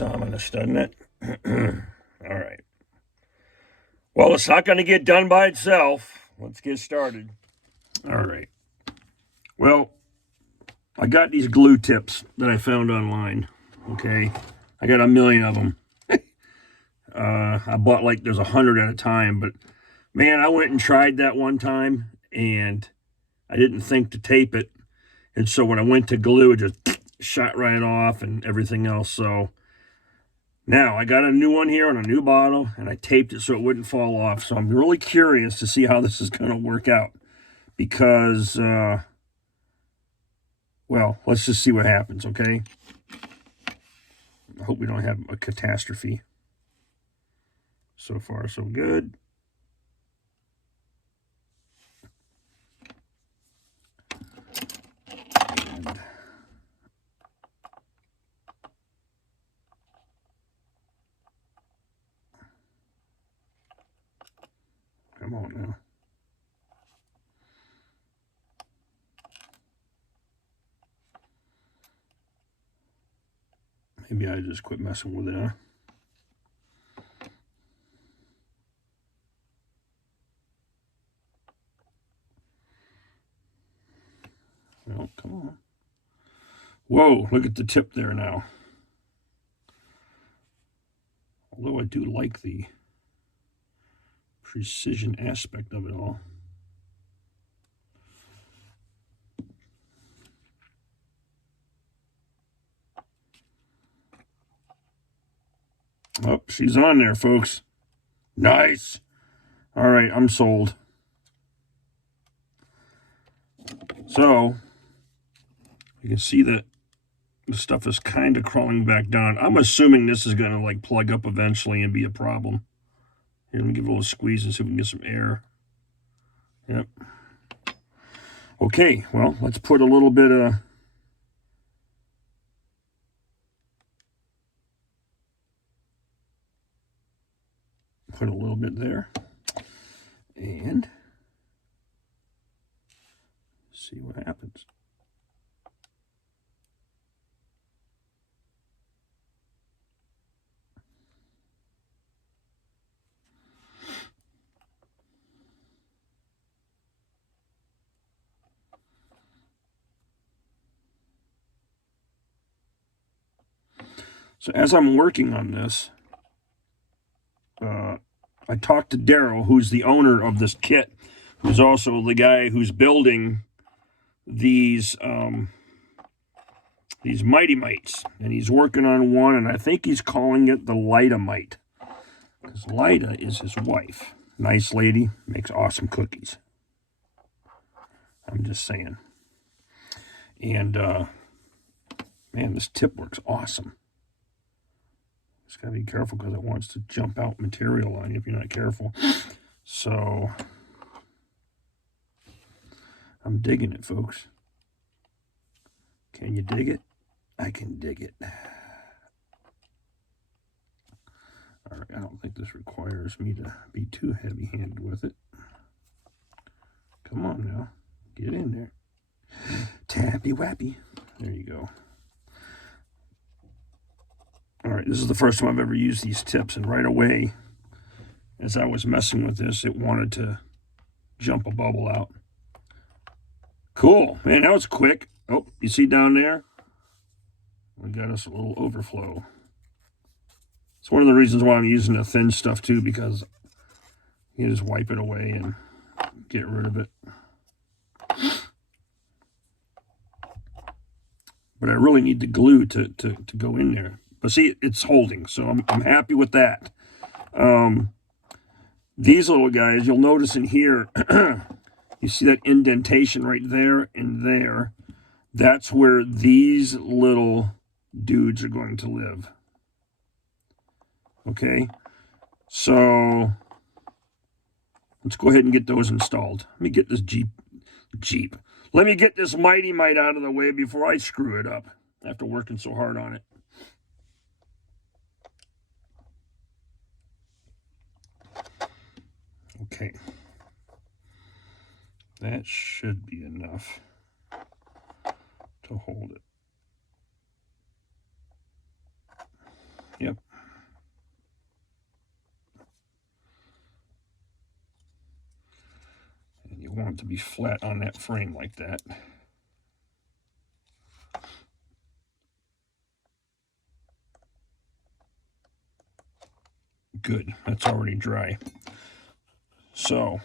looks ominous, doesn't it? All right. Well, it's not going to get done by itself. Let's get started. All right. Well, I got these glue tips that I found online. Okay. I got a million of them. I bought like there's 100 at a time, but man, I went and tried that one time and I didn't think to tape it. And so when I went to glue, it just shot right off and everything else. So now I got a new one here on a new bottle and I taped it so it wouldn't fall off. So I'm really curious to see how this is going to work out because, well, let's just see what happens, okay? I hope we don't have a catastrophe. So far, so good. And come on now. Maybe I just quit messing with it, huh? Well, come on. Whoa, look at the tip there now. Although I do like the precision aspect of it all. Oh, she's on there, folks. Nice. All right, I'm sold. So, you can see that the stuff is kind of crawling back down. I'm assuming this is going to like plug up eventually and be a problem. Here, let me give it a little squeeze and see if we can get some air. Yep. Okay, well, let's put a little bit of there. And see what happens. So as I'm working on this, I talked to Daryl, who's the owner of this kit, who's also the guy who's building these Mites, and he's working on one, and I think he's calling it the Mite, because Lida is his wife. Nice lady, makes awesome cookies. I'm just saying. And man, this tip works awesome. Just gotta be careful because it wants to jump out material on you if you're not careful. So I'm digging it, folks. Can you dig it? I can dig it. All right, I don't think this requires me to be too heavy-handed with it. Come on now, get in there. Tappy wappy. There you go. All right, this is the first time I've ever used these tips, and right away, as I was messing with this, it wanted to jump a bubble out. Cool. Man, that was quick. Oh, you see down there? We got us a little overflow. It's one of the reasons why I'm using the thin stuff, too, because you just wipe it away and get rid of it. But I really need the glue to go in there. But see, it's holding, so I'm happy with that. These little guys, you'll notice in here, you see that indentation right there and there. That's where these little dudes are going to live. Okay, so let's go ahead and get those installed. Let me get this Jeep. Let me get this Mite out of the way before I screw it up after working so hard on it. Okay. That should be enough to hold it. Yep. And you want it to be flat on that frame like that. Good, that's already dry. So,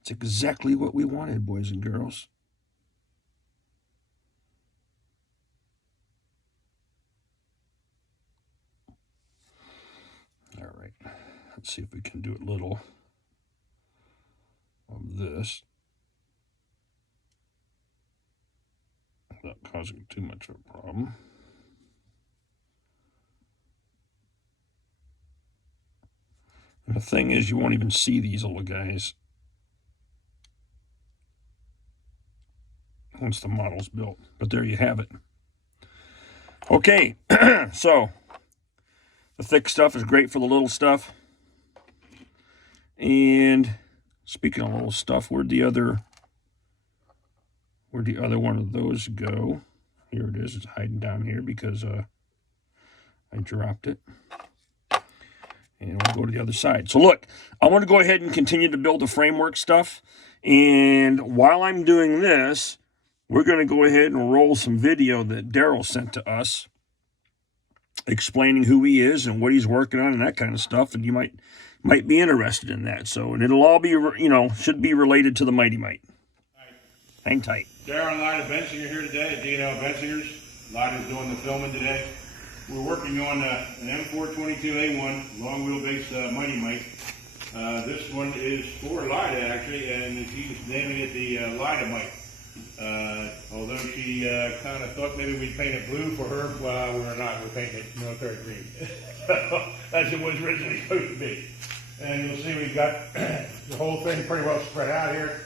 it's exactly what we wanted, boys and girls. All right, let's see if we can do a little of this without causing too much of a problem. And the thing is, you won't even see these little guys once the model's built. But there you have it. Okay, so the thick stuff is great for the little stuff. And speaking of little stuff, where'd the other one of those go? Here it is. It's hiding down here because I dropped it. And we'll go to the other side. So look, I want to go ahead and continue to build the framework stuff. And while I'm doing this, we're going to go ahead and roll some video that Daryl sent to us explaining who he is and what he's working on and that kind of stuff. And you might be interested in that. So, and it'll all be, should be related to the Mighty Mite. Hang tight. Daryl and Lida Bensinger here today at D&L Bensinger's. Lida's doing the filming today. We're working on an M422A1 long wheelbase Mighty Mite. This one is for Lida actually, and she's naming it the Lida Mite. Although she kind of thought maybe we'd paint it blue for her, well, we're not. We're painting it military green. As it was originally supposed to be. And you'll see we've got the whole thing pretty well spread out here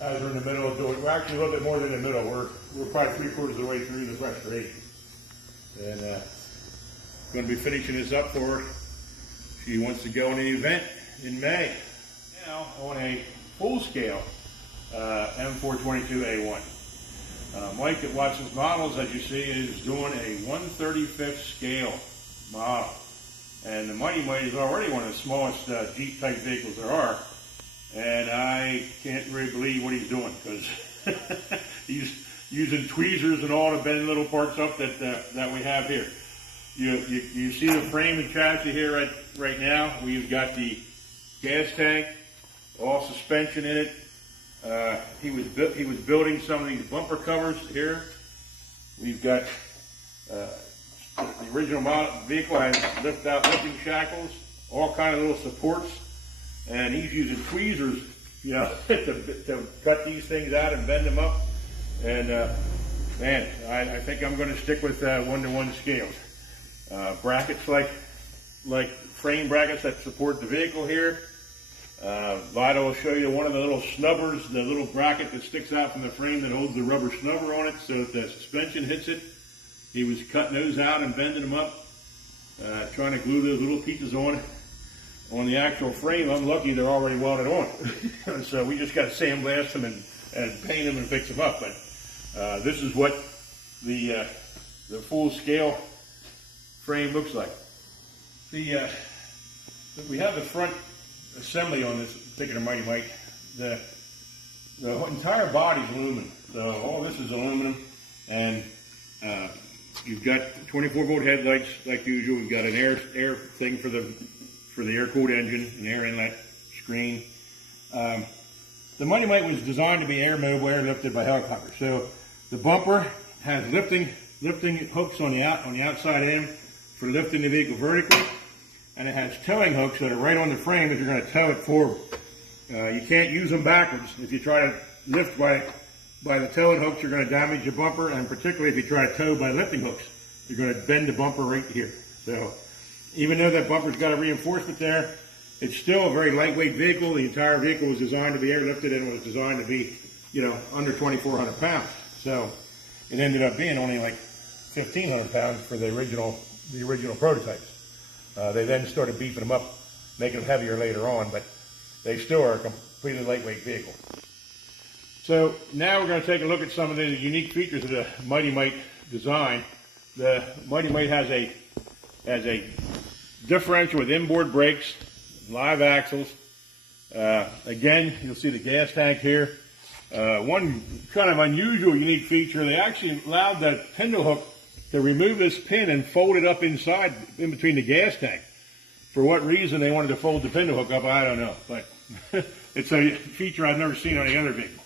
as we're in the middle of doing. We're actually a little bit more than in the middle. We're probably 3/4 of the way through the restoration. And going to be finishing this up for her. She wants to go in an event in May. Now on a full-scale M422A1. Mike that watches models, as you see, is doing a 1/35th scale model. And the Mighty Mite is already one of the smallest Jeep-type vehicles there are. And I can't really believe what he's doing, because he's using tweezers and all to bend little parts up that we have here. You see the frame and chassis here right now. We've got the gas tank, all suspension in it. He was building some of these bumper covers here. We've got the original model vehicle has lifting shackles, all kind of little supports, and he's using tweezers, to cut these things out and bend them up. And man, I think I'm going to stick with 1-to-1 scales. Brackets like frame brackets that support the vehicle here. Lida will show you one of the little snubbers, the little bracket that sticks out from the frame that holds the rubber snubber on it so that the suspension hits it. He was cutting those out and bending them up, trying to glue those little pieces on the actual frame. I'm lucky they're already welded on. So we just got to sandblast them and paint them and fix them up. But this is what the full scale frame looks like. We have the front assembly on this particular Mighty Mite. The entire body's aluminum. So all this is aluminum, and you've got 24-volt headlights like usual. We've got an air thing for the air-cooled engine, an air inlet screen. The Mighty Mite was designed to be air mobile, air lifted by helicopter. So the bumper has lifting hooks on the outside end for lifting the vehicle vertically, and it has towing hooks that are right on the frame if you're going to tow it forward. You can't use them backwards. If you try to lift by the towing hooks, you're going to damage the bumper, and particularly if you try to tow by lifting hooks, you're going to bend the bumper right here. So even though that bumper's got a reinforcement there, it's still a very lightweight vehicle. The entire vehicle was designed to be airlifted and was designed to be, under 2,400 pounds. So it ended up being only like 1,500 pounds for the original prototypes. They then started beefing them up, making them heavier later on, but they still are a completely lightweight vehicle. So now we're going to take a look at some of the unique features of the Mighty Mite design. The Mighty Mite has a differential with inboard brakes, live axles. Again, you'll see the gas tank here. One kind of unusual, unique feature, they actually allowed the pintle hook to remove this pin and fold it up inside, in between the gas tank. For what reason they wanted to fold the pintle hook up, I don't know. But it's a feature I've never seen on any other vehicle.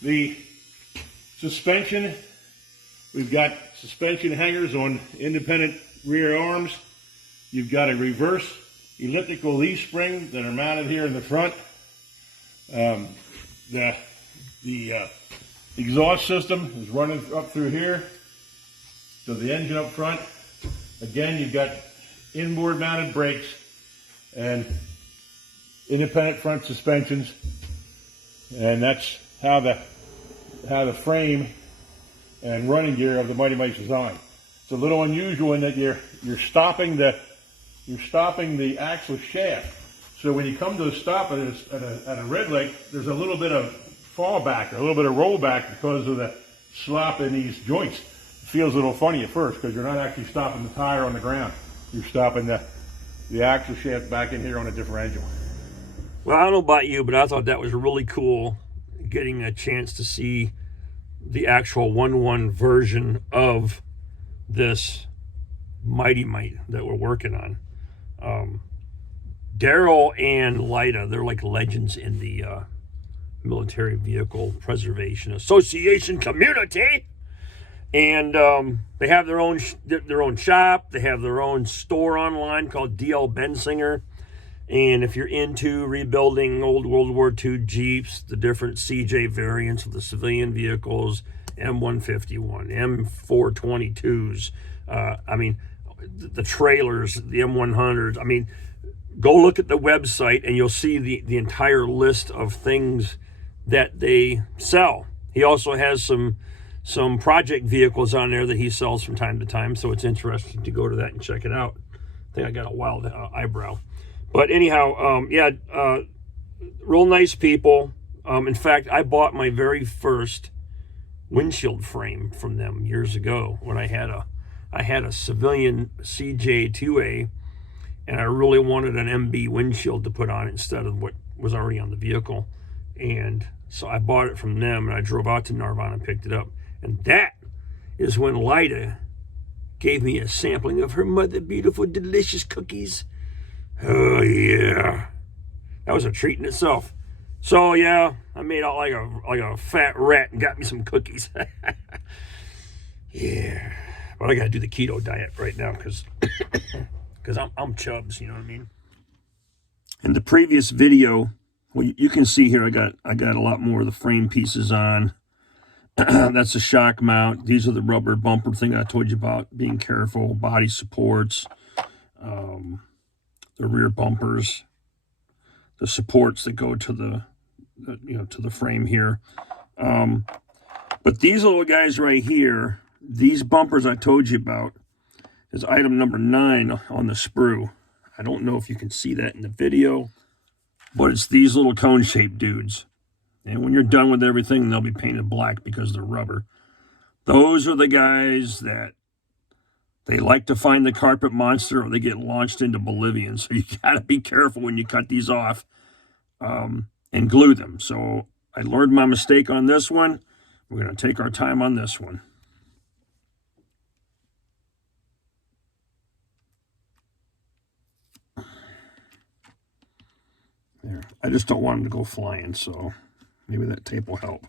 The suspension, we've got suspension hangers on independent rear arms. You've got a reverse elliptical leaf spring that are mounted here in the front. The exhaust system is running up through here to the engine up front. Again, you've got inboard mounted brakes and independent front suspensions, and that's how the frame and running gear of the Mighty Mite is designed. It's a little unusual in that you're stopping the axle shaft. So when you come to a stop at a red light, there's a little bit of fallback, a little bit of rollback because of the slop in these joints. It feels a little funny at first because you're not actually stopping the tire on the ground. You're stopping the axle shaft back in here on a differential. Well, I don't know about you, but I thought that was really cool, getting a chance to see the actual 1.1 version of this Mighty Mite that we're working on. Daryl and Lida, they're like legends in the Military Vehicle Preservation Association community. And they have their own shop. They have their own store online called DL Bensinger. And if you're into rebuilding old World War II Jeeps, the different CJ variants of the civilian vehicles, M151, M422s, I mean, the trailers, the M100s, I mean, go look at the website and you'll see the entire list of things that they sell. He also has some project vehicles on there that he sells from time to time, so it's interesting to go to that and check it out. I think I got a wild eyebrow. But anyhow, real nice people. In fact, I bought my very first windshield frame from them years ago when I had a civilian CJ2A, and I really wanted an MB windshield to put on it instead of what was already on the vehicle. And so I bought it from them, and I drove out to Narvana and picked it up. And that is when Lida gave me a sampling of her mother beautiful, delicious cookies. Oh, yeah. That was a treat in itself. So, yeah, I made out like a fat rat and got me some cookies. Yeah. But I got to do the keto diet right now because I'm chubs, you know what I mean? In the previous video, well, you can see here I got a lot more of the frame pieces on. That's a shock mount. These are the rubber bumper thing I told you about, being careful, body supports, the rear bumpers, the supports that go to the frame here. But these little guys right here, these bumpers I told you about, is item number 9 on the sprue. I don't know if you can see that in the video, but it's these little cone-shaped dudes. And when you're done with everything, they'll be painted black because they're rubber. Those are the guys that they like to find the carpet monster or they get launched into Bolivian. So you got to be careful when you cut these off and glue them. So I learned my mistake on this one. We're going to take our time on this one. There. I just don't want them to go flying, so maybe that tape will help.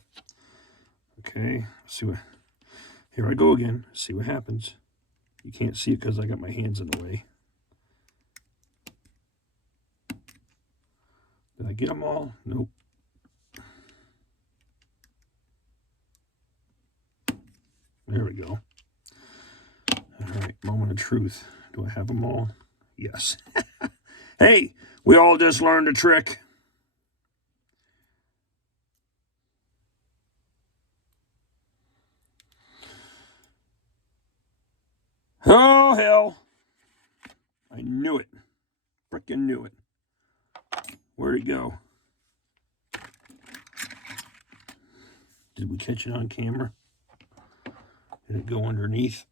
Okay, see what. Here I go again. See what happens. You can't see it because I got my hands in the way. Did I get them all? Nope. There we go. All right, moment of truth. Do I have them all? Yes. Hey, we all just learned a trick. Oh, hell. I knew it. Frickin' knew it. Where'd it go? Did we catch it on camera? Did it go underneath?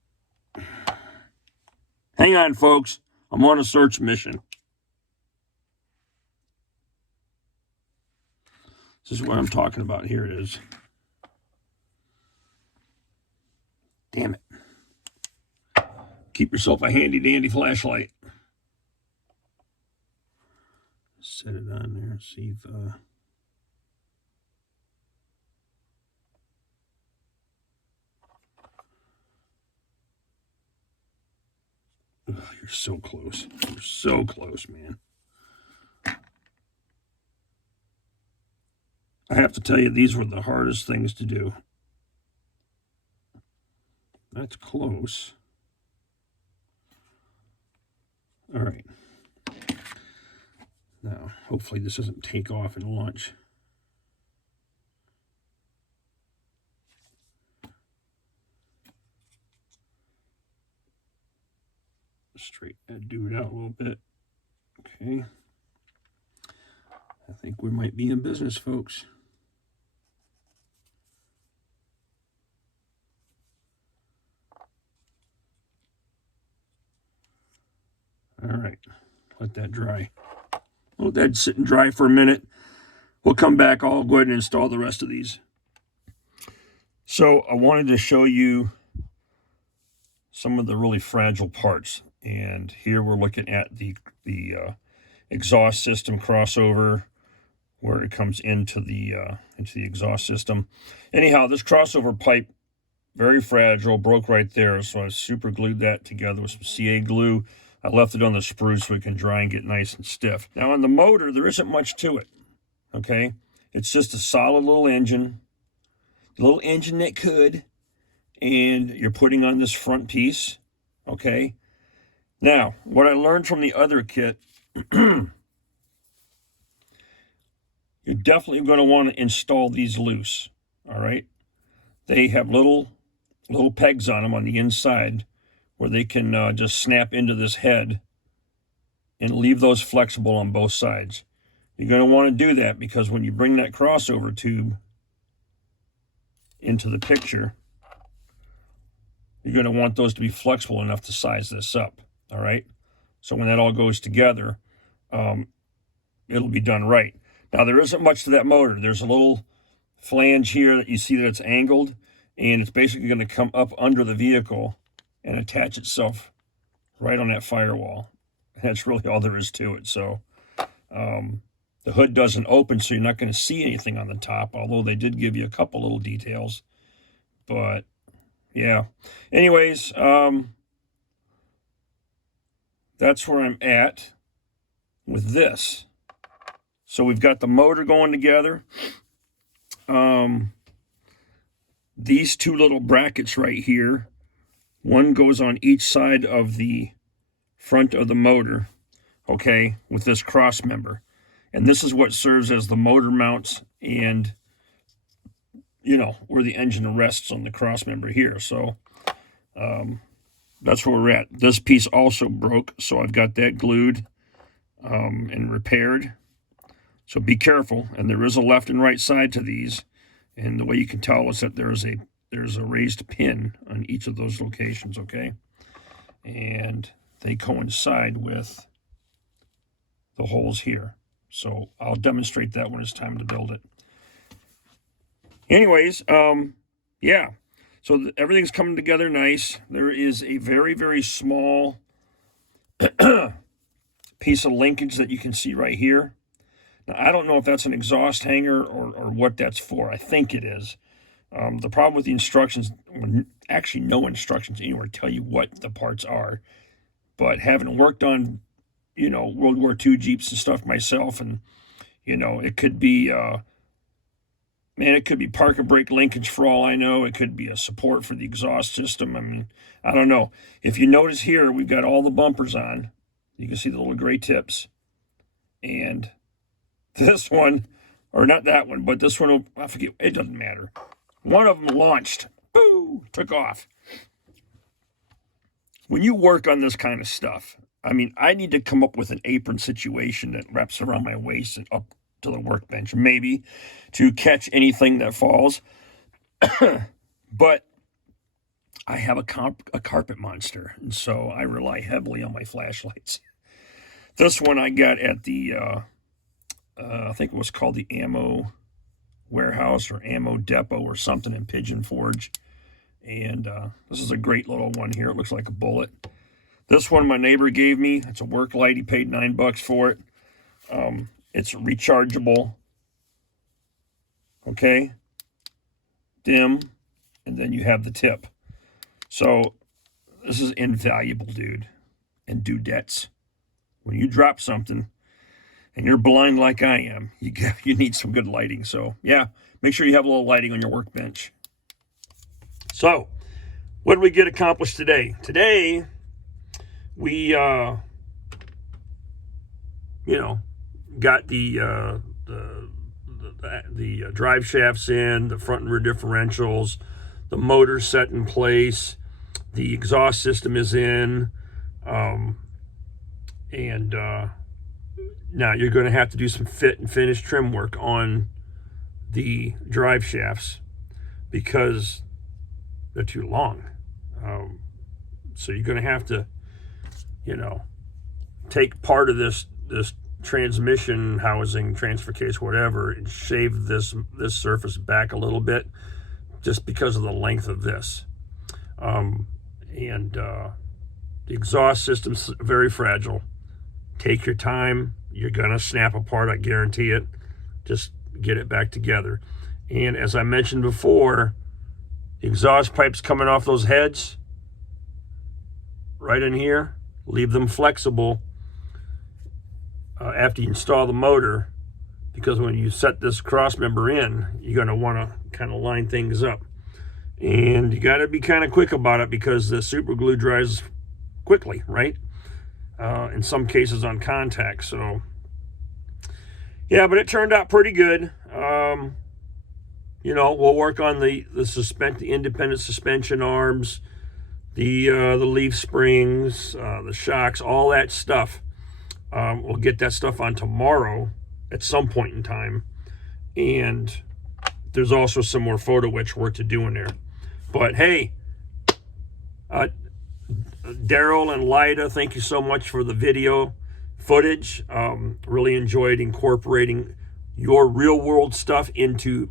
Hang on, folks. I'm on a search mission. This is what I'm talking about. Here it is. Damn it. Keep yourself a handy-dandy flashlight. Set it on there. See if... Ugh, you're so close. You're so close, man. I have to tell you, these were the hardest things to do. That's close. All right. Now, hopefully this doesn't take off and launch. Straighten that dude out a little bit. Okay. I think we might be in business, folks. All right. Let that dry. Let that sit and dry for a minute. We'll come back. I'll go ahead and install the rest of these. So I wanted to show you some of the really fragile parts. And here we're looking at the exhaust system crossover, where it comes into the exhaust system. Anyhow, this crossover pipe, very fragile, broke right there. So I super glued that together with some CA glue. I left it on the spruce so it can dry and get nice and stiff. Now on the motor, there isn't much to it, okay? It's just a solid little engine that could, and you're putting on this front piece, okay? Now, what I learned from the other kit, you're definitely going to want to install these loose, all right? They have little pegs on them on the inside where they can just snap into this head and leave those flexible on both sides. You're going to want to do that because when you bring that crossover tube into the picture, you're going to want those to be flexible enough to size this up, all right? So when that all goes together, it'll be done right. Now, there isn't much to that motor. There's a little flange here that you see that it's angled, and it's basically going to come up under the vehicle and attach itself right on that firewall. That's really all there is to it. So the hood doesn't open, so you're not going to see anything on the top, although they did give you a couple little details. But, yeah. Anyways, that's where I'm at with this. So we've got the motor going together. These two little brackets right here, one goes on each side of the front of the motor, okay, with this cross member. And this is what serves as the motor mounts and, you know, where the engine rests on the cross member here. So that's where we're at. This piece also broke, so I've got that glued and repaired. So be careful. And there is a left and right side to these. And the way you can tell is that there's a raised pin on each of those locations, okay? And they coincide with the holes here. So I'll demonstrate that when it's time to build it. Anyways, yeah. So everything's coming together nice. There is a very, very small piece of linkage that you can see right here. Now, I don't know if that's an exhaust hanger or what that's for. I think it is. The problem with the instructions, actually no instructions anywhere tell you what the parts are. But having worked on, you know, World War II Jeeps and stuff myself, and, you know, it could be, it could be park and brake linkage for all I know. It could be a support for the exhaust system. I mean, I don't know. If you notice here, we've got all the bumpers on. You can see the little gray tips. And this one, or not that one, but this one, I forget, it doesn't matter. One of them launched, boo, took off. When you work on this kind of stuff, I mean, I need to come up with an apron situation that wraps around my waist and up to the workbench, maybe, to catch anything that falls. But I have a carpet monster, and so I rely heavily on my flashlights. This one I got at the, I think it was called the Ammo Warehouse or Ammo Depot or something in Pigeon Forge. And this is a great little one here. It looks like a bullet. This one my neighbor gave me. It's a work light. He paid $9 for it. It's rechargeable. Okay. Dim. And then you have the tip. So this is invaluable, dude and dudettes. When you drop something and you're blind like I am, you need some good lighting. So yeah, make sure you have a little lighting on your workbench. So what did we get accomplished today? Today we got the drive shafts in, the front and rear differentials, the motor set in place, the exhaust system is in, and now you're going to have to do some fit and finish trim work on the drive shafts because they're too long. So you're going to have to, take part of this transmission housing, transfer case, whatever, and shave this surface back a little bit just because of the length of this. The exhaust system's very fragile. Take your time. You're going to snap apart, I guarantee it. Just get it back together. And as I mentioned before, the exhaust pipes coming off those heads right in here, leave them flexible after you install the motor, because when you set this cross member in, you're going to want to kind of line things up. And you got to be kind of quick about it because the super glue dries quickly, right? In some cases on contact. So yeah, but it turned out pretty good. We'll work on the independent suspension arms, the leaf springs, the shocks, all that stuff. We'll get that stuff on tomorrow at some point in time. And there's also some more photo etch work to do in there. But hey, Daryl and Lyda, thank you so much for the video footage. Really enjoyed incorporating your real world stuff into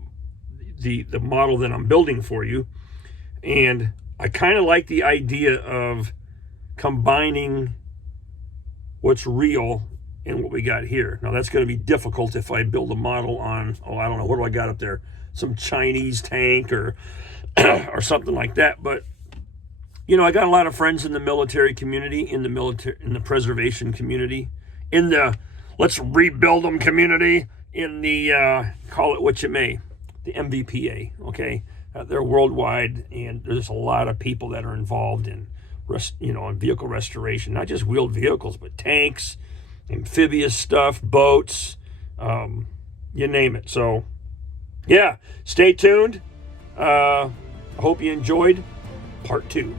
the model that I'm building for you. And I kind of like the idea of combining what's real and what we got here. Now that's going to be difficult if I build a model on, I don't know, what do I got up there? Some Chinese tank or or something like that. But I got a lot of friends in the military community, in the preservation community, in the let's rebuild them community, in the call it what you may, the MVPA. Okay, they're worldwide, and there's a lot of people that are involved in in vehicle restoration, not just wheeled vehicles, but tanks, amphibious stuff, boats, you name it. So yeah, stay tuned. I hope you enjoyed part 2.